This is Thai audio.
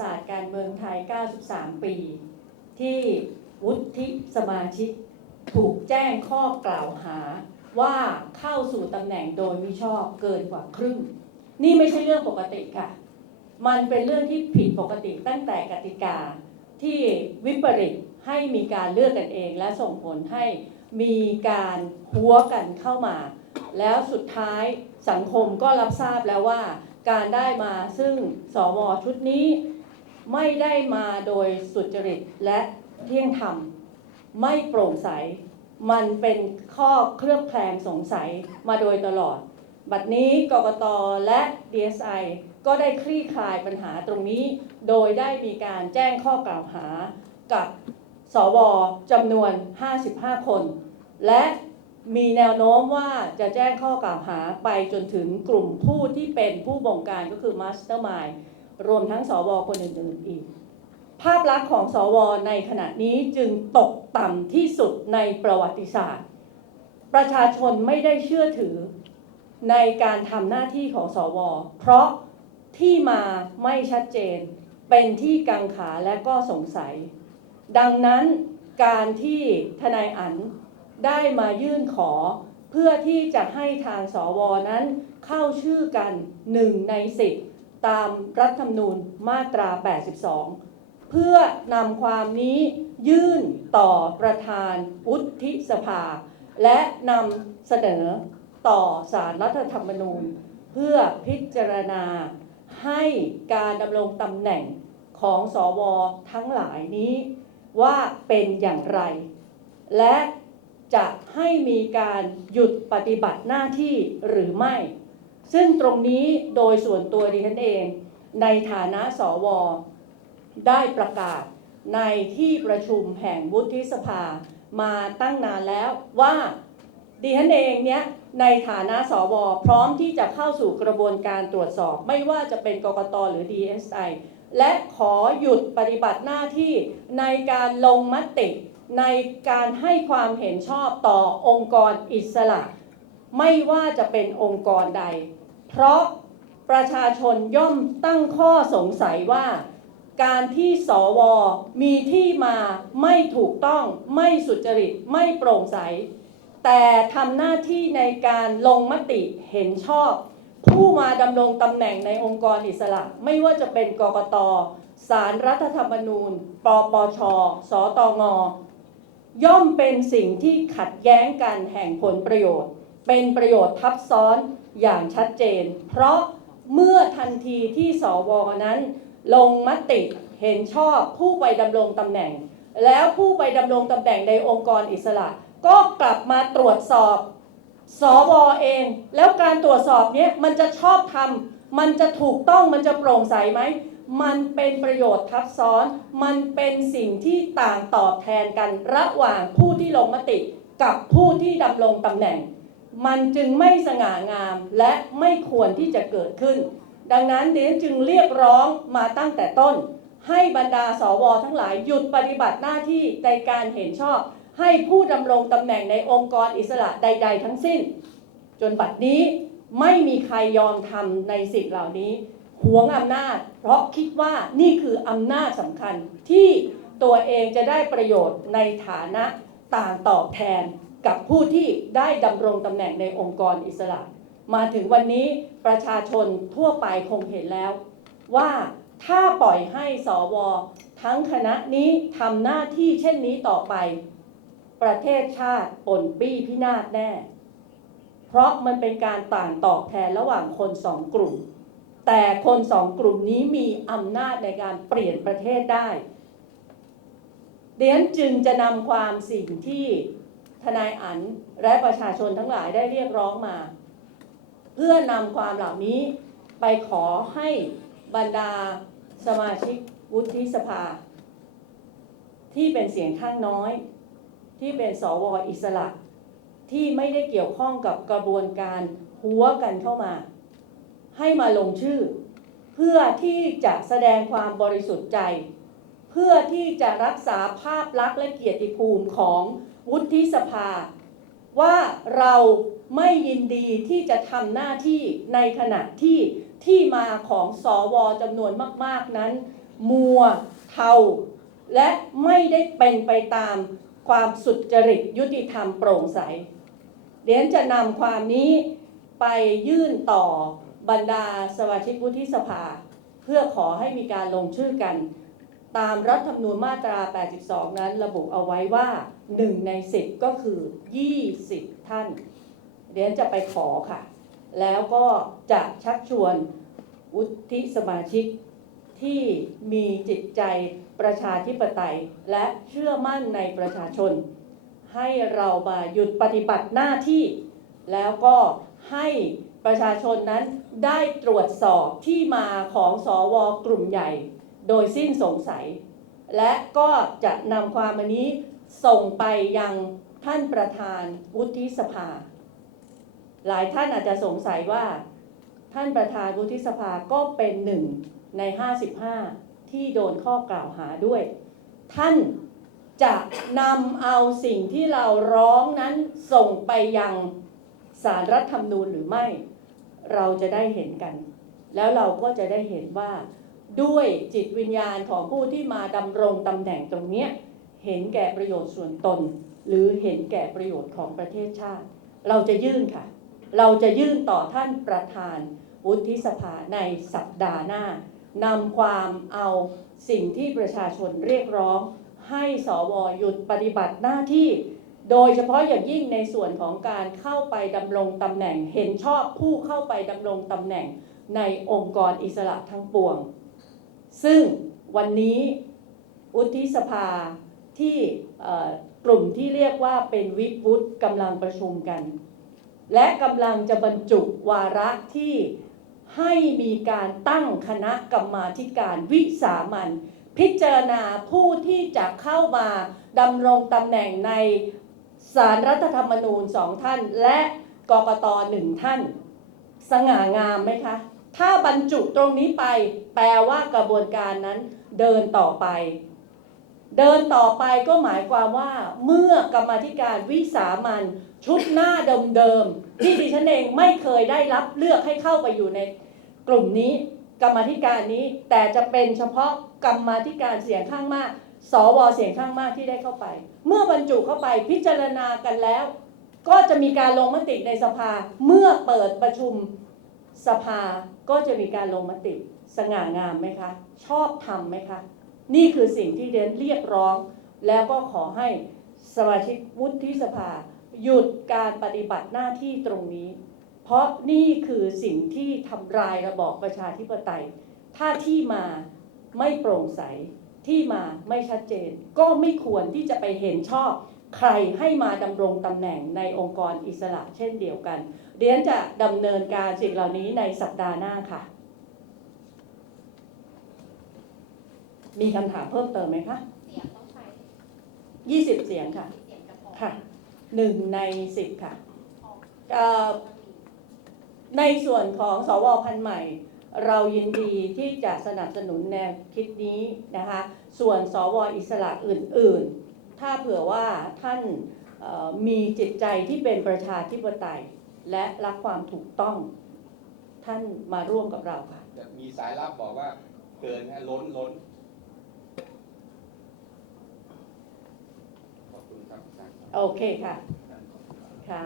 ศาสตร์การเมืองไทย 93 ปี ที่วุฒิสมาชิกถูกแจ้งข้อกล่าวหาว่าเข้าสู่ตำแหน่งโดยมิชอบเกินกว่าครึ่ง นี่ไม่ใช่เรื่องปกติค่ะ มันเป็นเรื่องที่ผิดปกติตั้งแต่กติกาที่วิปริตให้มีการเลือกกันเอง และส่งผลให้มีการหัวกันเข้ามา แล้วสุดท้ายสังคมก็รับทราบแล้วว่า การได้มาซึ่งสวชุดนี้ ไม่ได้มาโดยสุจริตและเที่ยงธรรม ไม่โปร่งใส มันเป็นข้อเคลือบแคลงสงสัยมาโดยตลอด บัดนี้กกตและ DSI ก็ได้คลี่คลายปัญหาตรงนี้ โดยได้มีการแจ้งข้อกล่าวหากับสวจำนวน 55 คน และมีแนวโน้มว่าจะแจ้งข้อกล่าวหาไปจนถึงกลุ่มผู้ที่เป็นผู้บงการก็คือ Mastermind ร รวมทั้งสวคนอื่นๆอีก ภาพลักษณ์ของสวในขณะนี้จึงตกต่ำที่สุดในประวัติศาสตร์ ประชาชนไม่ได้เชื่อถือในการทำหน้าที่ของสว เพราะที่มาไม่ชัดเจน เป็นที่กังขาและก็สงสัย ดังนั้นการที่ทนายอันได้มายื่นขอเพื่อที่จะให้ทางสวนั้นเข้าชื่อกันหนึ่งในสิบ ตามรัฐธรรมนูญมาตรา 82 เพื่อนำความนี้ยื่นต่อประธานวุฒิสภา และนำเสนอต่อสารรัฐธรรมนูญ เพื่อพิจารณาให้การดำรงตำแหน่งของสวทั้งหลายนี้ว่าเป็นอย่างไร และจะให้มีการหยุดปฏิบัติหน้าที่หรือไม่ ซึ่งตรงนี้โดยส่วนตัวดิฉันเอง ในฐานะสว ได้ประกาศในที่ประชุมแห่งวุฒิสภามาตั้งนานแล้วว่าดิฉันเองเนี้ยในฐานะสว พร้อมที่จะเข้าสู่กระบวนการตรวจสอบ ไม่ว่าจะเป็นกกตหรือ DSI และขอหยุดปฏิบัติหน้าที่ในการลงมติในการให้ความเห็นชอบต่อองค์กรอิสระ ไม่ว่าจะเป็นองค์กรใด เพราะประชาชนย่อมตั้งข้อสงสัยว่า การที่สวมีที่มาไม่ถูกต้องไม่สุจริตไม่โปร่งใส แต่ทำหน้าที่ในการลงมติเห็นชอบ ผู้มาดำรงตำแหน่งในองค์กรอิสระ ไม่ว่าจะเป็นกกตสารรัฐธรรมนูญ ปปช สตง ย่อมเป็นสิ่งที่ขัดแย้งกันแห่งผลประโยชน์ เป็นประโยชน์ทับซ้อน อย่างชัดเจน เพราะเมื่อทันทีที่สวนั้น ลงมติเห็นชอบผู้ไปดำรงตำแหน่ง แล้วผู้ไปดำรงตำแหน่งในองค์กรอิสระ ก็กลับมาตรวจสอบสวเอง แล้วการตรวจสอบนี้มันจะชอบทำมันจะถูกต้องมันจะโปร่งใสไหมมันเป็นประโยชน์ทับซ้อน มันเป็นสิ่งที่ต่างตอบแทนกันระหว่างผู้ที่ลงมติกับผู้ที่ดำรงตำแหน่ง มันจึงไม่สง่างามและไม่ควรที่จะเกิดขึ้น ดังนั้นเดนจึงเรียกร้องมาตั้งแต่ต้น ให้บรรดาสวทั้งหลายหยุดปฏิบัติหน้าที่ในการเห็นชอบ ให้ผู้ดำรงตำแหน่งในองค์กรอิสระใด ๆ ทั้งสิ้น จนบัดนี้ไม่มีใครยอมทำในสิ่งเหล่านี้หวงอำนาจ เพราะคิดว่านี่คืออำนาจสำคัญที่ตัวเองจะได้ประโยชน์ในฐานะต่างตอบแทน กับผู้ที่ได้ดำรงตำแหน่งในองค์กรอิสระ มาถึงวันนี้ประชาชนทั่วไปคงเห็นแล้ว ว่าถ้าปล่อยให้สว ทั้งคณะนี้ทำหน้าที่เช่นนี้ต่อไป ประเทศชาติป่นปี้พินาศแน่ เพราะมันเป็นการต่างตอบแทนระหว่างคนสองกลุ่ม แต่คนสองกลุ่มนี้มีอำนาจในการเปลี่ยนประเทศได้เดียนจึงจะนำความสิ่งที่ ทนายอันและประชาชนทั้งหลายได้เรียกร้องมา เพื่อนำความเหล่านี้ไปขอให้บรรดาสมาชิกวุฒิสภา ที่เป็นเสียงข้างน้อย ที่เป็นสวอิสระ ที่ไม่ได้เกี่ยวข้องกับกระบวนการหัวกันเข้ามา ให้มาลงชื่อ เพื่อที่จะแสดงความบริสุทธิ์ใจ เพื่อที่จะรักษาภาพลักษณ์และเกียรติภูมิของ วุฒิสภา ว่าเราไม่ยินดีที่จะทำหน้าที่ในขณะที่ที่มาของสอวอจำนวนมาก ๆนั้น มัวเทาและไม่ได้เป็นไปตามความสุจริตยุติธรรมโปร่งใสเดี๋ยวจะนำความนี้ไปยื่นต่อบรรดาสมาชิกวุฒิสภา เพื่อขอให้มีการลงชื่อกัน ตามรัฐธรรมนูญมาตรา 82 นั้นระบุเอาไว้ว่า 1 ใน 10 ก็คือ 20 ท่าน เดี๋ยวจะไปขอค่ะ แล้วก็จะชักชวนวุฒิสมาชิกที่มีจิตใจประชาธิปไตย และเชื่อมั่นในประชาชน ให้เรามาหยุดปฏิบัติหน้าที่ แล้วก็ให้ประชาชนนั้นได้ตรวจสอบที่มาของสอวกลุ่มใหญ่ โดยสิ้นสงสัย และก็จะนำความอันนี้ส่งไปยังท่านประธานวุฒิสภา หลายท่านอาจจะสงสัยว่า ท่านประธานวุฒิสภาก็เป็นหนึ่งใน 55 ที่โดนข้อกล่าวหาด้วย ท่านจะนำเอาสิ่งที่เราร้องนั้นส่งไปยังสารรัฐธรรมนูญหรือไม่ เราจะได้เห็นกัน แล้วเราก็จะได้เห็นว่า ด้วยจิตวิญญาณของผู้ที่มาดำรงตำแหน่งตรงนี้เห็นแก่ประโยชน์ส่วนตน หรือเห็นแก่ประโยชน์ของประเทศชาติ เราจะยื่นค่ะ เราจะยื่นต่อท่านประธานวุฒิสภาในสัปดาห์หน้านำความเอาสิ่งที่ประชาชนเรียกร้อง ให้สวหยุดปฏิบัติหน้าที่ โดยเฉพาะอย่างยิ่งในส่วนของการเข้าไปดำรงตำแหน่ง เห็นชอบผู้เข้าไปดำรงตำแหน่งในองค์กรอิสระทั้งปวง ซึ่งวันนี้วุฒิสภาที่กลุ่มที่เรียกว่าเป็นวิปวุฒิกำลังประชุมกัน และกำลังจะบรรจุวาระที่ให้มีการตั้งคณะกรรมาธิการวิสามันพิจารณาผู้ที่จะเข้ามาดำรงตำแหน่งในสารรัฐธรรมนูญสองท่าน และกกตหนึ่งท่าน สง่างามไหมคะ ถ้าบรรจุตรงนี้ไป แปลว่ากระบวนการนั้นเดินต่อไป เดินต่อไปก็หมายความว่า เมื่อกรรมาธิการวิสามันชุดหน้าเดิมๆที่ดิฉันเองไม่เคยได้รับเลือกให้เข้าไปอยู่ในกลุ่มนี้ กรรมาธิการนี้แต่จะเป็นเฉพาะกรรมาธิการเสียงข้างมาก สวเสียงข้างมากที่ได้เข้าไป เมื่อบรรจุเข้าไปพิจารณากันแล้ว ก็จะมีการลงมติในสภาเมื่อเปิดประชุม สภาก็จะมีการลงมติสง่างามไหมคะ ชอบทำไหมคะ นี่คือสิ่งที่เดนเรียกร้อง แล้วก็ขอให้สมาชิกวุฒิสภา หยุดการปฏิบัติหน้าที่ตรงนี้ เพราะนี่คือสิ่งที่ทำลายระบอบประชาธิปไตย ถ้าที่มาไม่โปร่งใสที่มาไม่ชัดเจน ก็ไม่ควรที่จะไปเห็นชอบ ใครให้มาดำรงตำแหน่งในองค์กรอิสระเช่นเดียวกันเดียนจะดำเนินการสิ่งเหล่านี้ในสัปดาห์หน้าค่ะ มีคำถามเพิ่มเติมไหมคะเสียงต้องใช้20เสียงค่ะ เสียงจะพอค่ะหนึ่งในสิบค่ะเอ่อในส่วนของสวพันธ์ใหม่ เรายินดีที่จะสนับสนุนแนวคิดนี้นะคะ ส่วนสวอิสระอื่น ๆ ถ้าเผื่อว่าท่านเอ่อมีจิตใจที่เป็นประชาธิปไตย และรักความถูกต้องท่านมาร่วมกับเราค่ะแต่มีสายลับบอกว่าเกินฮะล้นล้นขอบคุณครับ โอเคค่ะ ค่ะ